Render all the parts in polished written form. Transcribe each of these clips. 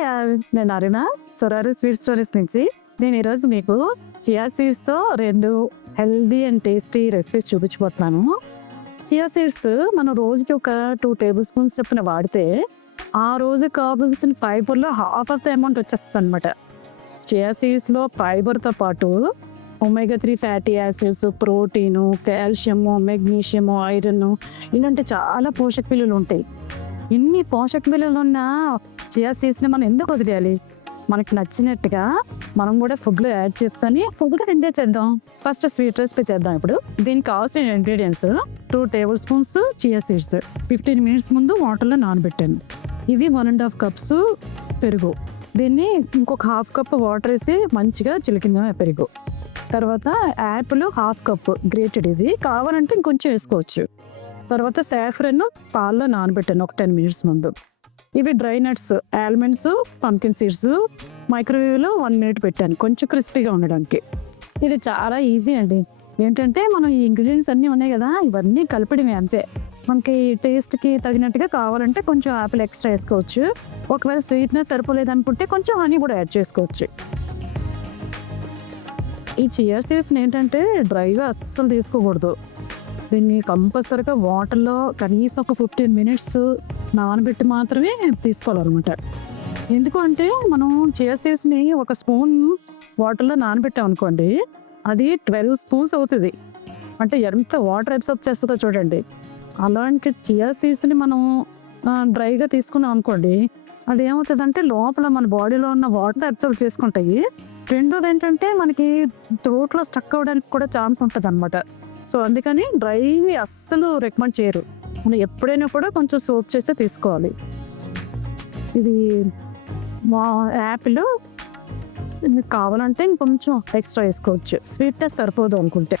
Hi all, నేను అరుణ సొరారి sweet stories నుంచి. నేను ఈరోజు మీకు చియా సీడ్స్తో 2 హెల్దీ అండ్ టేస్టీ రెసిపీస్ చూపించబోతున్నాను. చియా సీడ్స్ మనం రోజుకి ఒక 2 టేబుల్ స్పూన్స్ చొప్పున వాడితే ఆ రోజు కావాల్సిన ఫైబర్లో హాఫ్ ఆఫ్ ద అమౌంట్ వచ్చేస్తుంది అనమాట. చియా సీడ్స్లో ఫైబర్తో పాటు omega 3 fatty acids, protein, calcium, magnesium, iron ఇలాంటి చాలా పోషక విలువలు ఉంటాయి. ఇన్ని పోషక విలువలు ఉన్న చియా సీడ్స్ని మనం ఎందుకు వదిలేయాలి? మనకి నచ్చినట్టుగా మనం కూడా ఫుడ్లో యాడ్ చేసుకొని ఫుడ్గా ఎంజాయ్ చేద్దాం. ఫస్ట్ స్వీట్ రెసిపీ చేద్దాం. ఇప్పుడు దీనికి కావాల్సిన ingredients 2 table spoons chia seeds, 15 minutes ముందు వాటర్లో నానబెట్టాను. ఇవి 1.5 కప్స్ పెరుగు, దీన్ని ఇంకొక హాఫ్ కప్ వాటర్ వేసి మంచిగా చిలికిన పెరుగు. తర్వాత యాపిల్ హాఫ్ కప్ గ్రేటెడ్, ఇది కావాలంటే ఇంకొంచెం వేసుకోవచ్చు. తర్వాత సాఫ్రన్ పాల్లో నానబెట్టాను ఒక 10 మినిట్స్ ముందు. ఇవి dry nuts, almonds, pumpkin seeds మైక్రోవేవ్లో 1 మినిట్ పెట్టాను కొంచెం క్రిస్పీగా ఉండడానికి. ఇది చాలా ఈజీ అండి. ఏంటంటే మనం ఈ ఇంగ్రీడియంట్స్ అన్నీ ఉన్నాయి కదా, ఇవన్నీ కలిపడమే అంతే. మనకి టేస్ట్కి తగినట్టుగా కావాలంటే కొంచెం యాపిల్ ఎక్స్ట్రా వేసుకోవచ్చు. ఒకవేళ స్వీట్నెస్ సరిపోలేదు అనుకుంటే కొంచెం హనీ కూడా యాడ్ చేసుకోవచ్చు. ఈ చియా సీడ్స్ని ఏంటంటే డ్రైగా అస్సలు తీసుకోకూడదు. దీన్ని కంపల్సరీగా వాటర్లో కనీసం ఒక 15 మినిట్స్ నానబెట్టి మాత్రమే తీసుకోవాలన్నమాట. ఎందుకు అంటే మనం చియా సీడ్స్ని ఒక స్పూన్ వాటర్లో నానబెట్టాం అనుకోండి, అది 12 స్పూన్స్ అవుతుంది. అంటే ఎంత వాటర్ అబ్సార్బ్ చేస్తుందో చూడండి. అలాంటి చియా సీడ్స్ని మనం డ్రైగా తీసుకున్నాం అనుకోండి, అది ఏమవుతుందంటే లోపల మన బాడీలో ఉన్న వాటర్ అబ్సార్బ్ చేసుకుంటాయి. రెండోది ఏంటంటే మనకి థ్రోట్లో స్టక్ అవ్వడానికి కూడా ఛాన్స్ ఉంటుంది అనమాట. సో అందుకని డ్రైవి అస్సలు రికమెండ్ చేయరు. మనం ఎప్పుడైనా కూడా కొంచెం సోప్ చేస్తే తీసుకోవాలి. ఇది మా యాపిల్ మీకు కావాలంటే ఇంకొంచెం ఎక్స్ట్రా వేసుకోవచ్చు, స్వీట్నెస్ సరిపోదు అనుకుంటే.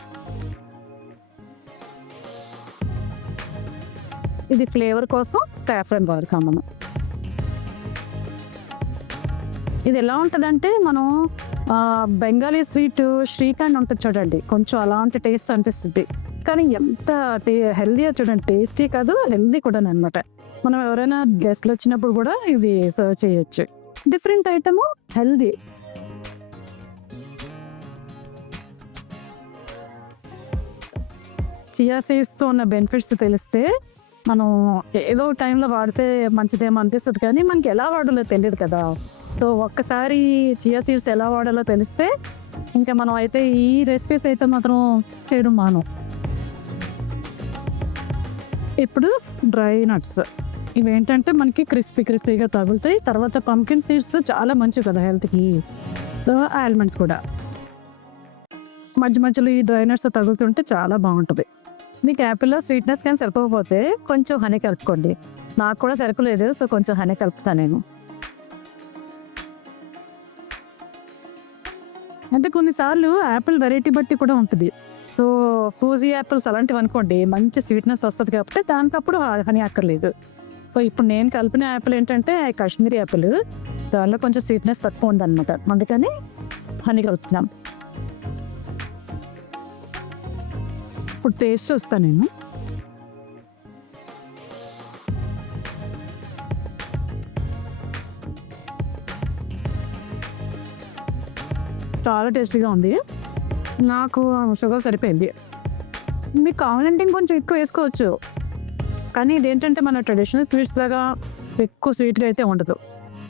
ఇది ఫ్లేవర్ కోసం సాఫ్రన్ వాడతాం మనం. ఇది ఎలా ఉంటుందంటే మనం బెంగాలీ స్వీట్ శ్రీఖండ్ ఉంటుంది చూడండి, కొంచెం అలాంటి టేస్ట్ అనిపిస్తుంది. కానీ ఎంత హెల్దీగా చూడండి, టేస్టీ కాదు హెల్దీ కూడా అనమాట. మనం ఎవరైనా గెస్ట్లు వచ్చినప్పుడు కూడా ఇది సర్వ్ చేయొచ్చు. Different item, healthy. చియా సీడ్స్తో ఉన్న బెనిఫిట్స్ తెలిస్తే మనం ఏదో టైంలో వాడితే మంచిదేమో అనిపిస్తుంది, కానీ మనకి ఎలా వాడాలో తెలియదు కదా. సో ఒక్కసారి చియా సీడ్స్ ఎలా వాడాలో తెలిస్తే ఇంకా మనం అయితే ఈ రెసిపీస్ అయితే మాత్రం చేయడం మానం. ఇప్పుడు డ్రై నట్స్, ఇవేంటంటే మనకి క్రిస్పీగా తగులుతాయి. తర్వాత పంకిన్ సీడ్స్ చాలా మంచివి కదా హెల్త్కి. ఆల్మండ్స్ కూడా మధ్యలో ఈ డ్రై నట్స్ తగులుతుంటే చాలా బాగుంటుంది. మీకు యాపిల్లో స్వీట్నెస్ కానీ సరిపోకపోతే కొంచెం హనీ కలుపుకోండి. నాకు కూడా సరిపోలేదు, సో కొంచెం హనీ కలుపుతాను నేను. అంటే కొన్నిసార్లు యాపిల్ వెరైటీ బట్టి కూడా ఉంటుంది. సో ఫూజీ యాపిల్స్ అలాంటివి అనుకోండి, మంచి స్వీట్నెస్ వస్తుంది కాబట్టి దానికప్పుడు హనీ అక్కర్లేదు. సో ఇప్పుడు నేను కలిపిన యాపిల్ ఏంటంటే కాశ్మీరీ యాపిల్, దానిలో కొంచెం స్వీట్నెస్ తక్కువ ఉందన్నమాట, అందుకని హనీ కలుపుతున్నాం. ఇప్పుడు టేస్ట్ చూస్తాను నేను. చాలా టేస్టీగా ఉంది. నాకు షుగర్ సరిపోయింది. మీకు కావాలంటే ఇంకొంచెం ఎక్కువ వేసుకోవచ్చు, కానీ ఇదేంటంటే మన ట్రెడిషనల్ స్వీట్స్ లాగా ఎక్కువ స్వీట్గా అయితే ఉండదు.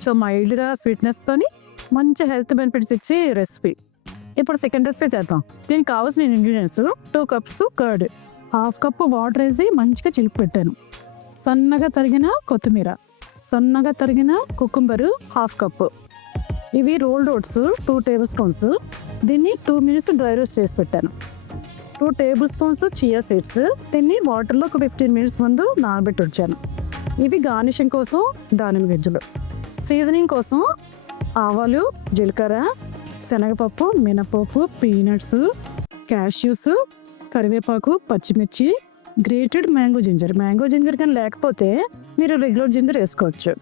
సో మైల్డ్గా స్వీట్నెస్తో మంచి హెల్త్ బెనిఫిట్స్ ఇచ్చే రెసిపీ. ఇప్పుడు సెకండ్ రెసిపీ చేద్దాం. దీనికి కావాల్సిన ingredients 2 cups curd, half cup water వేసి మంచిగా చిలిపి పెట్టాను. సన్నగా తరిగిన కొత్తిమీర, సన్నగా తరిగిన కుకుంబరు హాఫ్ కప్పు. ఇవి రోల్డ్ ఓట్స్ 2 టేబుల్ స్పూన్స్, దీన్ని 2 మినిట్స్ డ్రై రోస్ట్ చేసి పెట్టాను. 2 టేబుల్ స్పూన్స్ చియా సీడ్స్, దీన్ని వాటర్లో ఒక 15 మినిట్స్ ముందు నానబెట్టి వచ్చాను. ఇవి గార్నిషింగ్ కోసం దానిమ్మ గింజలు. సీజనింగ్ కోసం ఆవాలు, జీలకర్ర, శనగపప్పు, మినపప్పు, పీనట్స్, క్యాష్యూస్, కరివేపాకు, పచ్చిమిర్చి, గ్రేటెడ్ మ్యాంగో జింజర్ కానీ లేకపోతే మీరు రెగ్యులర్ జింజర్ వేసుకోవచ్చు.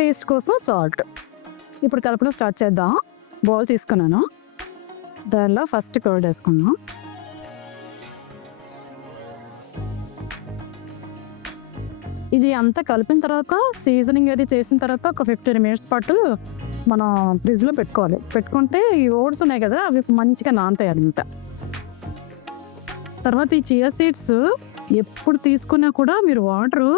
టేస్ట్ కోసం సాల్ట్. ఇప్పుడు కలపడం స్టార్ట్ చేద్దాం. బౌల్ తీసుకున్నాను, దానిలో ఫస్ట్ కర్డ్ వేసుకున్నాం. ఇది అంతా కలిపిన తర్వాత సీజనింగ్ అది చేసిన తర్వాత ఒక 15 minutes పాటు మనం ఫ్రిడ్జ్లో పెట్టుకోవాలి. పెట్టుకుంటే ఈ ఓట్స్ ఉన్నాయి కదా అవి మంచిగా నానతాయి అనమాట. తర్వాత ఈ చియా సీడ్స్ ఎప్పుడు తీసుకున్నా కూడా మీరు వాటరు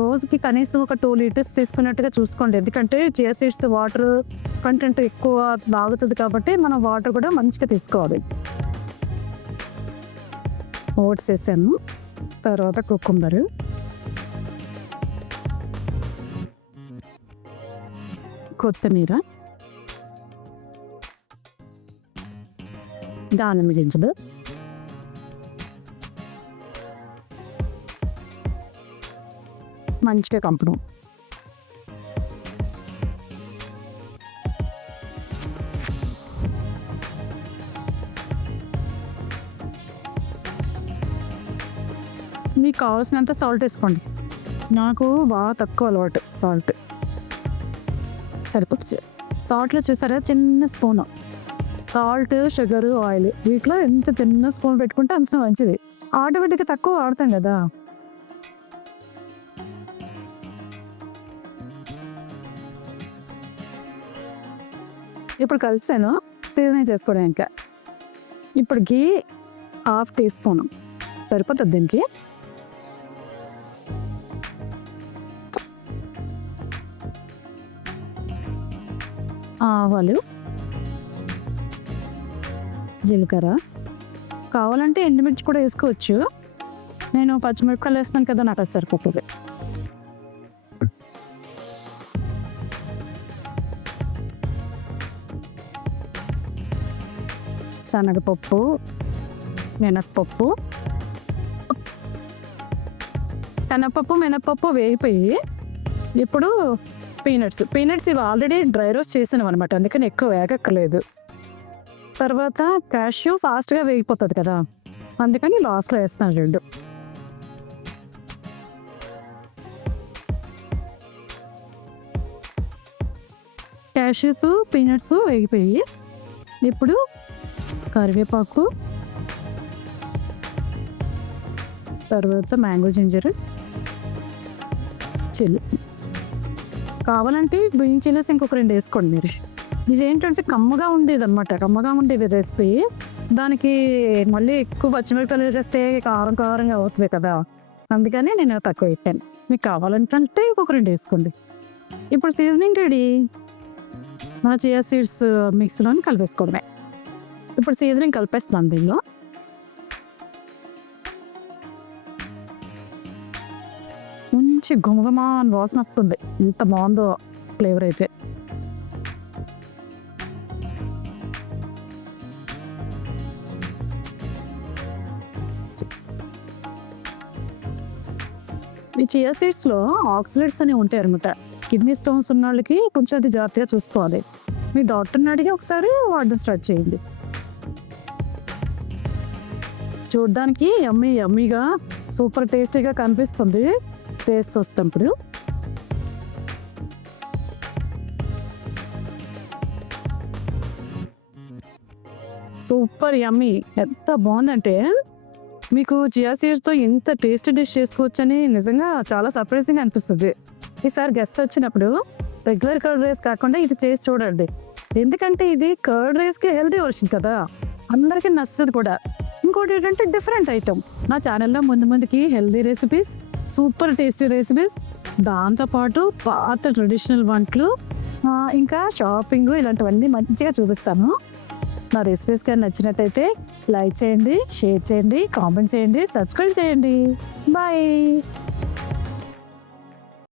రోజుకి కనీసం ఒక 2 liters తీసుకున్నట్టుగా చూసుకోండి. ఎందుకంటే చియా సీడ్స్ వాటర్ కంటెంట్ ఎక్కువ తాగుతుంది కాబట్టి మనం వాటర్ కూడా మంచిగా తీసుకోవాలి. ఓట్స్ వేసాను, తర్వాత కుకుంబర్, కొత్తిమీర, దానిమ్మ గింజలు, మంచిగా కంపడం. మీకు కావాల్సినంత సాల్ట్ వేసుకోండి. నాకు బాగా తక్కువ అలవాటు సాల్ట్. సరిపోతుంది. సాల్ట్లో చూసారా చిన్న స్పూను సాల్ట్, షుగరు, ఆయిల్ వీటిలో ఎంత చిన్న స్పూన్ పెట్టుకుంటే అంత మంచిది. ఆటోమేటిక్గా తక్కువ వాడతాం కదా. ఇప్పుడు కలిసాను సీజనింగ్ చేసుకోవడం. ఇంకా ఇప్పుడు గీ 1/2 teaspoon సరిపోతుంది దీనికి. ఆవాలు, జీలకర్ర, కావాలంటే ఎండుమిర్చి కూడా వేసుకోవచ్చు. నేను పచ్చిమిరపకాయలు వేస్తున్నాను కదా, నాకు అది సరిపోతుంది. శనగపప్పు, మినప్పప్పు, మినప్పప్పు వేగిపోయి ఇప్పుడు పీనట్స్ ఇవి ఆల్రెడీ డ్రై రోస్ట్ చేసినాం అనమాట, అందుకని ఎక్కువ వేగక్కర్లేదు. తర్వాత క్యాష్యూ ఫాస్ట్గా వేగిపోతుంది కదా, అందుకని లాస్ట్లో వేస్తాను. 2 క్యాష్యూస్, పీనట్స్ వేగిపోయి ఇప్పుడు కరివేపాకు, తర్వాత మ్యాంగో జింజర్, చిల్లీ. కావాలంటే గ్రీన్ చిల్లీస్ ఇంకొక 2 వేసుకోండి మీరు. ఇది ఏంటంటే కమ్మగా ఉండేది అనమాట, కమ్మగా ఉండేది రెసిపీ. దానికి మళ్ళీ ఎక్కువ పచ్చిమిరపకాయలు వేస్తే కారంగా అవుతుంది కదా, అందుకని నేను తక్కువ పెట్టాను. మీకు కావాలంటే ఇంకొక 2 వేసుకోండి. ఇప్పుడు సీజనింగ్ రెడీ. మన చియా సీడ్స్ మిక్స్లోని కలిపేసుకోవడమే. ఇప్పుడు సీజనింగ్ కలిపేస్తున్నాను దీనిలో. మంచి గుమగుమ వాసన వస్తుంది, ఎంత బాగుందో ఫ్లేవర్ అయితే. ఈ చియా సీడ్స్లో ఆక్సిలేట్స్ అనేవి ఉంటాయి అనమాట. కిడ్నీ స్టోన్స్ ఉన్న వాళ్ళకి కొంచెం అది జాగ్రత్తగా చూసుకోవాలి. మీ డాక్టర్ని అడిగి ఒకసారి వాడడం స్టార్ట్ చేయండి. చూడ్డానికి యమ్మీగా సూపర్ టేస్టీగా కనిపిస్తుంది. టేస్ట్ వస్తాం ఇప్పుడు. సూపర్ యమ్మీ, ఎంత బాగుందంటే మీకు చియా సీడ్స్తో ఎంత టేస్టీ డిష్ చేసుకోవచ్చని నిజంగా చాలా సర్ప్రైజింగ్ అనిపిస్తుంది. ఈసారి గెస్ట్ వచ్చినప్పుడు రెగ్యులర్ కర్డ్ రైస్ కాకుండా ఇది చేసి చూడండి. ఎందుకంటే ఇది కర్డ్ రైస్కి హెల్దీ వర్షన్ కదా, అందరికీ నచ్చుతుంది కూడా. ఇంకోటి ఏంటంటే డిఫరెంట్ ఐటమ్. నా ఛానల్లో ముందుకి healthy recipes, super tasty recipes, దాంతోపాటు పాత ట్రెడిషనల్ వంటలు, ఇంకా షాపింగ్, ఇలాంటివన్నీ మంచిగా చూపిస్తాను. నా రెసిపీస్ కానీ నచ్చినట్టయితే లైక్ చేయండి, షేర్ చేయండి, కామెంట్ చేయండి, సబ్స్క్రైబ్ చేయండి. బాయ్.